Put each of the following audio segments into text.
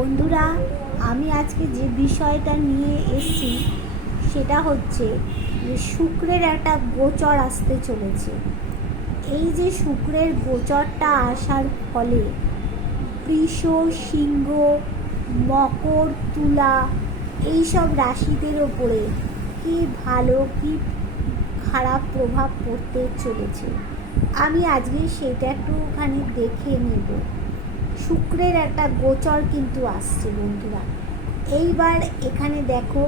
বন্ধুরা, আমি আজকে যে বিষয়টা নিয়ে এসেছি সেটা হচ্ছে যে শুক্রের একটা গোচর আসতে চলেছে। এই যে শুক্রের গোচরটা আসার ফলে বৃষ, সিংহ, মকর, তুলা এইসব রাশিদের ওপরে কি ভালো কি খারাপ প্রভাব পড়তে চলেছে, আমি আজকে সেটা একটুখানি দেখে নেব। শুক্রের একটা গোচর কিন্তু আসছে বন্ধুরা। এইবার এখানে দেখো,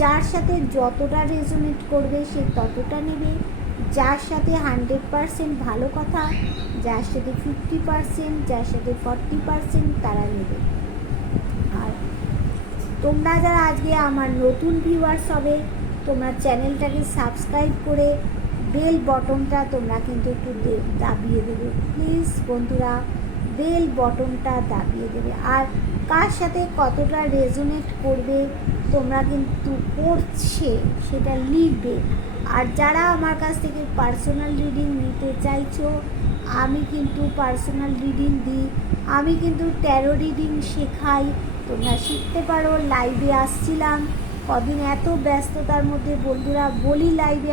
যার সাথে যতটা রেজোনেট করবে সে ততটা নেবে, যার সাথে 100% ভালো কথা, যার সাথে 50%, যার সাথে 40% তারা নেবে। আর তোমরা যারা আজকে আমার নতুন ভিউয়ার্স হবে, তোমরা চ্যানেলটাকে সাবস্ক্রাইব করে বেল বটনটা তোমরা কিন্তু একটু দাবিয়ে দেবে প্লিজ বন্ধুরা, বেল বটনটা দাবিয়ে দেবে। আর কার সাথে কতটা রেজোনেট করবে তোমরা কিন্তু করছে সেটা লিখবে। আর যারা আমার কাছ থেকে পার্সোনাল রিডিং নিতে চাইছো, আমি কিন্তু পার্সোনাল রিডিং দিই, আমি কিন্তু ট্যারো রিডিং শেখাই, তোমরা শিখতে পারো। লাইভে আসছিলাম, কদিন এত ব্যস্ততার মধ্যে বন্ধুরা বলি লাইভে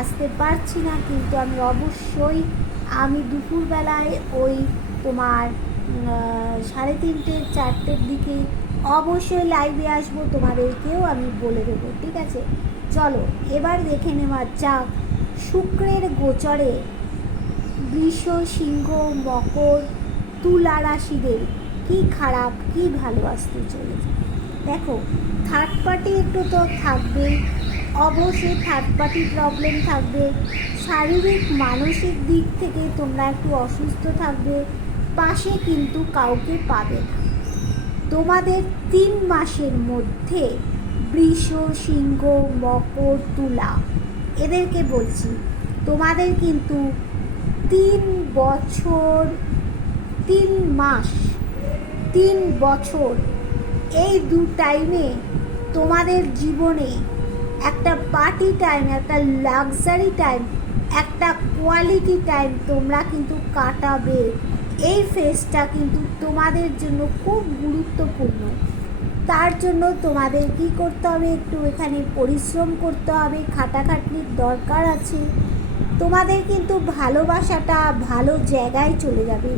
আসতে পারছি না, কিন্তু আমি অবশ্যই দুপুরবেলায় ওই তোমার 3:30 4টের দিকে অবশ্যই লাইভে আসবো, তোমাদেরকেও আমি বলে দেবো, ঠিক আছে? চলো এবার দেখে নেওয়া যাক শুক্রের গোচরে বৃষ, সিংহ, মকর, তুলা রাশিদের কি খারাপ কি ভালো আসতে চলেছে। দেখো, থার্ড পার্টি একটু তো থাকবেই, অবশ্যই থার্ড পার্টি প্রবলেম থাকবে, শারীরিক মানসিক দিক থেকে তোমরা একটু অসুস্থ থাকবে, পাশে কিন্তু কাউকে পাবে না। তোমাদের 3 মাসের মধ্যে বৃষ, সিংহ, মকর, তুলা এদেরকে বলছি, তোমাদের কিন্তু 3 বছর 3 মাস 3 বছর এই টাইমে তোমাদের জীবনে একটা পার্টি টাইম, একটা লাক্সারি টাইম, একটা কোয়ালিটি টাইম তোমরা কিন্তু কাটাবে। এই ফেজটা কিন্তু তোমাদের জন্য খুব গুরুত্বপূর্ণ। তার জন্য তোমাদের কি করতে হবে, একটু এখানে পরিশ্রম করতে হবে, খাটাখাটনির দরকার আছে। তোমাদের কিন্তু ভালোবাসাটা ভালো জায়গায় চলে যাবে,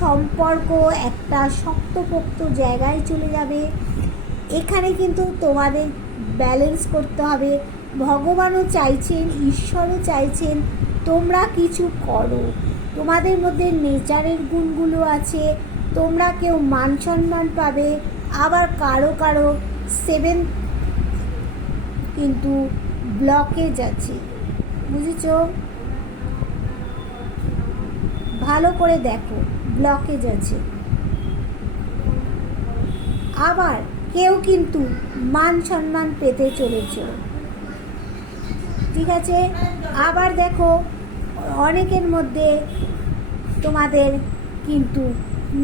সম্পর্ক একটা শক্তপোক্ত জায়গায় চলে যাবে। এখানে কিন্তু তোমাদের ব্যালেন্স করতে হবে। ভগবানও চাইছেন, ঈশ্বরও চাইছেন তোমরা কিছু করো। তোমাদের মধ্যে নেচারের গুণগুলো আছে, তোমরা কেউ মান সম্মান পাবে, আবার কারো কারো 7 কিন্তু ব্লকেজ আছে, বুঝেছ? ভালো করে দেখো, ব্লকেজ আছে। আবার কেউ কিন্তু মান সম্মান পেতে চলেছ, ঠিক আছে? আবার দেখো, অনেকের মধ্যে তোমাদের কিন্তু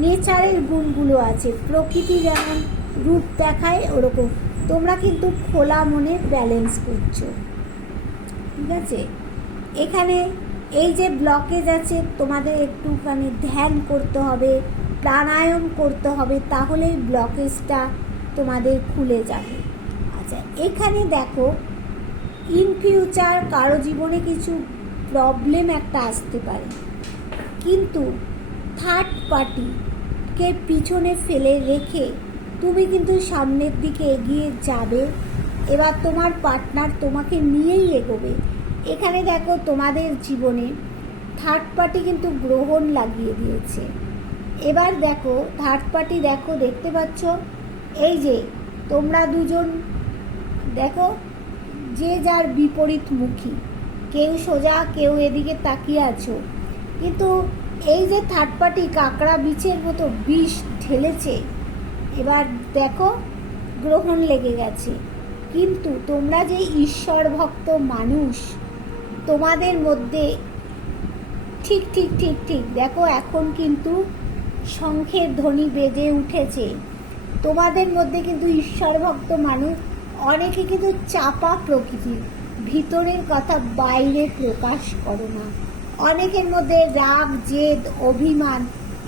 নেচারের গুণগুলো আছে, প্রকৃতি যেমন রূপ দেখায় ওরকম তোমরা কিন্তু খোলা মনে ব্যালেন্স করছো, ঠিক আছে? এখানে এই যে ব্লকেজ আছে, তোমাদের একটুখানি ধ্যান করতে হবে, প্রাণায়াম করতে হবে, তাহলেই ব্লকেজটা তোমাদের খুলে যাবে। আচ্ছা, এখানে দেখো, ইন ফিউচার কারো জীবনে কিছু প্রবলেম একটা আসতে পারে, কিন্তু থার্ড পার্টিকে পিছনে ফেলে রেখে তুমি কিন্তু সামনের দিকে এগিয়ে যাবে। এবার তোমার পার্টনার তোমাকে নিয়েই এগোবে। এখানে দেখো, তোমাদের জীবনে থার্ড পার্টি কিন্তু গ্রহণ লাগিয়ে দিয়েছে। এবার দেখো, থার্ড পার্টি দেখো, দেখতে পাচ্ছ এই যে তোমরা দুজন দেখো, যে যার বিপরীত মুখী, কেউ সোজা, কেউ এদিকে তাকিয়ে আছো, কিন্তু এই যে থার্ড পার্টি কাঁকড়া বিছের মতো বিষ ঢেলেছে। এবার দেখো, গ্রহণ লেগে গেছে, কিন্তু তোমরা যে ঈশ্বর ভক্ত মানুষ, তোমাদের মধ্যে ঠিক ঠিক ঠিক ঠিক দেখো, এখন কিন্তু শঙ্খের ধ্বনি বেজে উঠেছে। তোমাদের মধ্যে কিন্তু ঈশ্বর ভক্ত মানুষ, অনেকে কিন্তু চাপা প্রকৃতির, ভিতরের কথা বাইরে প্রকাশ করো না। অনেকের মধ্যে রাগ, জেদ, অভিমান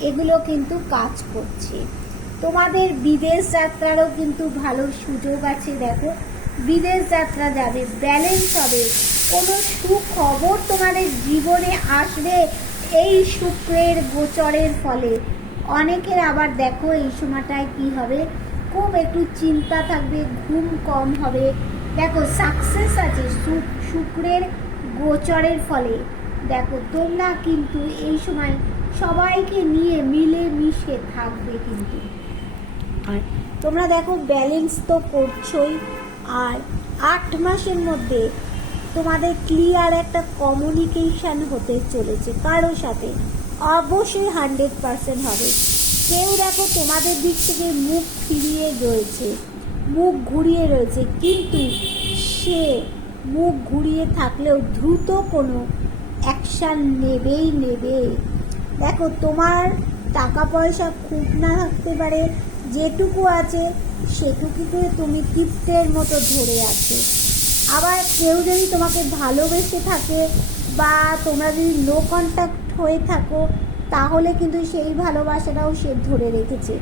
এগুলো কিন্তু কাজ করছে। তোমাদের বিদেশ যাত্রারও কিন্তু ভালো সুযোগ আছে। দেখো বিদেশ যাত্রা যাবে, ব্যালেন্স হবে, কোনো সুখবর তোমাদের জীবনে আসবে এই শুক্রের গোচরের ফলে। অনেকের আবার দেখো এই সময়টায় কি হবে, খুব একটু চিন্তা থাকবে, ঘুম কম হবে। দেখো সাকসেস আছে শুক্রের গোচরের ফলে। দেখো তোমরা কিন্তু এই সময় সবাইকে নিয়ে মিলে মিশে থাকবে কিন্তু। আর তোমরা দেখো ব্যালেন্স তো করছোই, আর 8 মাসের মধ্যে তোমাদের ক্লিয়ার একটা কমিউনিকেশান হতে চলেছে কারোর সাথে, অবশ্যই 100% হবে। কেউ দেখো তোমাদের দিক থেকে মুখ ফিরিয়ে রয়েছে, মুখ ঘুরিয়ে রয়েছে, কিন্তু সে মুখ ঘুরিয়ে থাকলেও দ্রুত কোনো অ্যাকশান নেবেই নেবে। দেখো তোমার টাকা পয়সা খুব না থাকতে পারে, যেটুকু আছে সেটুকুকে তুমি কিপ্টের মতো ধরে আছো। আবার কেউ যদি তোমাকে ভালোবেসে থাকে বা তোমরা যদি নো কন্ট্যাক্ট হয়ে থাকো, তাহলে কিন্তু সেই ভালোবাসাটাও সে ধরে রেখেছে।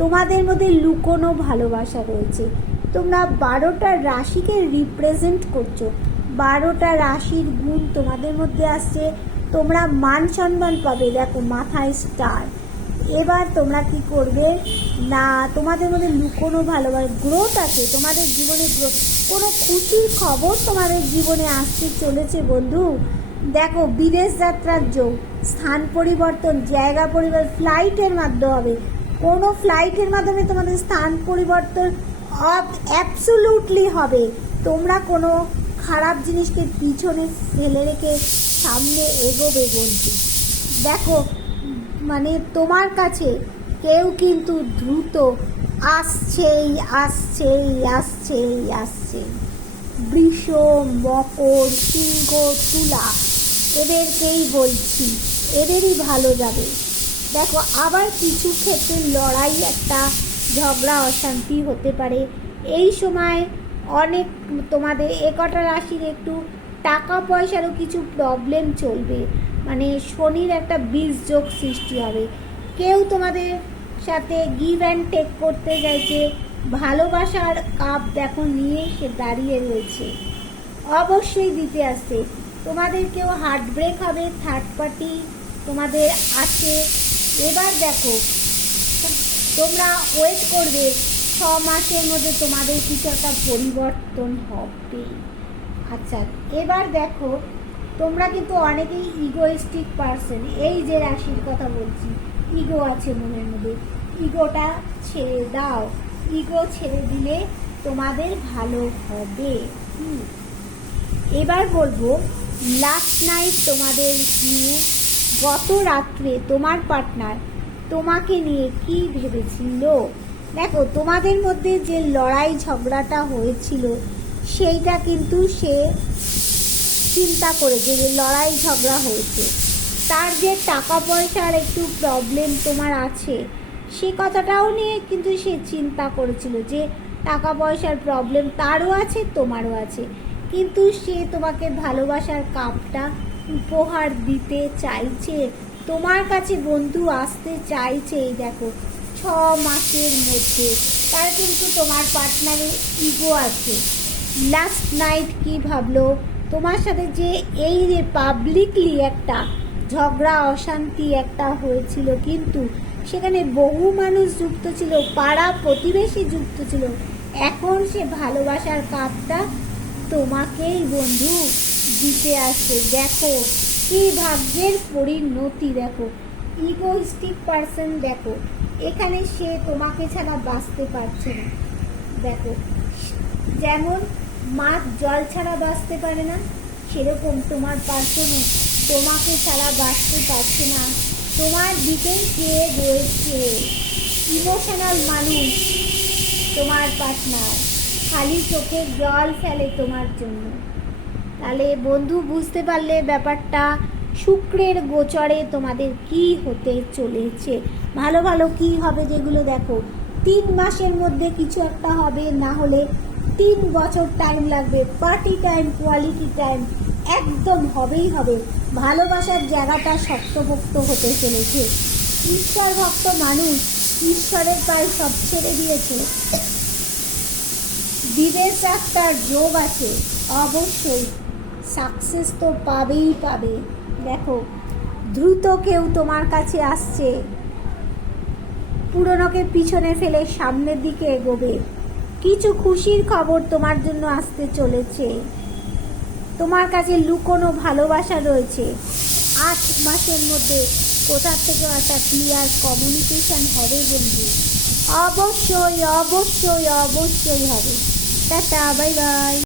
তোমাদের মধ্যে লুকোনো ভালোবাসা রয়েছে। তোমরা 12টা রাশিকে রিপ্রেজেন্ট করছো, 12টা রাশির গুণ তোমাদের মধ্যে আসছে। তোমরা মান সম্মান পাবে, দেখো মাথায় স্টার। এবার তোমরা কি করবে না, তোমাদের মধ্যে লুকোনো ভালোবাসা, গ্রোথ আছে তোমাদের জীবনে, গ্রোথ, কোনো খুশির খবর তোমাদের জীবনে আসতে চলেছে বন্ধু। দেখো বিদেশ যাত্রার যোগ, স্থান পরিবর্তন, জায়গা পরিবর্তন, ফ্লাইটের মাধ্যমে হবে, কোনো ফ্লাইটের মাধ্যমে তোমাদের স্থান পরিবর্তন অ্যাবসোলুটলি হবে। তোমরা কোনো খারাপ জিনিসকে পিছনে ফেলে রেখে সামনে এগোবে বন্ধু। দেখো মানে তোমার কাছে কেউ কিন্তু দ্রুত আসছেই আসছেই আসছেই আসছে। বৃষ, মকর, সিংহ, তুলা, এদেরকেই বলছি, এদেরই ভালো যাবে। দেখো আবার কিছু ক্ষেত্রে লড়াই, একটা ঝগড়া, অশান্তি হতে পারে এই সময়। অনেক তোমাদের কটা রাশির একটু টাকা পয়সারও কিছু প্রবলেম চলবে, মানে শনির একটা বীজ যোগ সৃষ্টি হবে। কেউ তোমাদের সাথে গিভ অ্যান্ড টেক করতে চাইছে, ভালোবাসার কাপ দেখো নিয়ে সে দাঁড়িয়ে রয়েছে, অবশ্যই দিতে আসছে। তোমাদের কেউ হার্ট ব্রেক হবে, থার্ড পার্টি তোমাদের আছে। এবার দেখো তোমরা ওয়েট করবে, 6 মাসের মধ্যে তোমাদের কিছু একটা পরিবর্তন হবে। আচ্ছা এবার দেখো তোমরা কিন্তু অনেকেই ইগোইস্টিক পারসন, এই যে রাশির কথা বলছি, ইগো আছে মনের মধ্যে, ইগোটা ছেড়ে দাও। ইগো ছেড়ে দিলে তোমাদের ভালো হবে। এবার বলবো লাস্ট নাইট তোমাদের নিয়ে, গত রাত্রে তোমার পার্টনার তোমাকে নিয়ে কি ভেবেছিল। দেখো তোমাদের মধ্যে যে লড়াই ঝগড়াটা হয়েছিল সেইটা কিন্তু সে চিন্তা করেছে, যে লড়াই ঝগড়া হয়েছে, তার যে টাকা পয়সার একটু প্রবলেম তোমার আছে সে কথাটাও নিয়ে কিন্তু সে চিন্তা করেছিল, যে টাকা পয়সার প্রবলেম তারও আছে তোমারও আছে, কিন্তু সে তোমাকে ভালোবাসার কাপটা উপহার দিতে চাইছে, তোমার কাছে বন্ধু আসতে চাইছে। এই দেখো 6 মাসের মধ্যে, তার কিন্তু তোমার পার্টনারের ইগো আছে। লাস্ট নাইট কি ভাবলো তোমার সাথে, যে এই যে পাবলিকলি একটা ঝগড়া অশান্তি একটা হয়েছিল, কিন্তু সেখানে বহু মানুষ যুক্ত ছিল, পাড়া প্রতিবেশী যুক্ত ছিল, এখন সে ভালোবাসার কাপটা তোমাকেই বন্ধু দিতে আসছে। দেখো কি ভাগ্যের পরিণতি। দেখো ইগোইস্টিক পারসন, দেখো এখানে সে তোমাকে ছাড়া বাঁচতে পারছে না। দেখো যেমন মাছ জল ছাড়া বাঁচতে পারে না, সেরকম তোমার পার্সনও তোমাকে ছাড়া বাঁচতে পারছে না, তোমার দিকে চেয়ে রয়েছে। ইমোশনাল মানুষ তোমার পার্টনার, খালি চোখে জল ফেলে তোমার জন্য। তাহলে বন্ধু বুঝতে পারলে ব্যাপারটা, শুক্রের গোচরে তোমাদের কি হতে চলেছে। ভালো ভালো কি হবে যেগুলো, দেখো 3 মাসের মধ্যে কিছু একটা হবে, না হলে 3 বছর টাইম লাগবে। পার্টি টাইম, কোয়ালিটি টাইম একদম হবেই হবে। ভালোবাসার জায়গাটা শক্তপোক্ত হতে চলেছে। ঈশ্বর ভক্ত মানুষ ঈশ্বরের পায়ে সব ছেড়ে দিয়েছে, বিদেশ যাত্রার যোগ আছে, অবশ্যই সাকসেস তো পাবেই পাবে। দেখো, দ্রুত কেউ তোমার কাছে আসছে, পুরনোকে পিছনে ফেলে সামনের দিকে এগোবে। কিছু খুশির খবর তোমার জন্য আসতে চলেছে। তোমার কাছে লুকোনো ভালোবাসা রয়েছে। 8 মাসের মধ্যে কোথা থেকে একটা ক্লিয়ার কমিউনিকেশন হবে বন্ধু, অবশ্যই অবশ্যই অবশ্যই হবে। Tata, bye bye.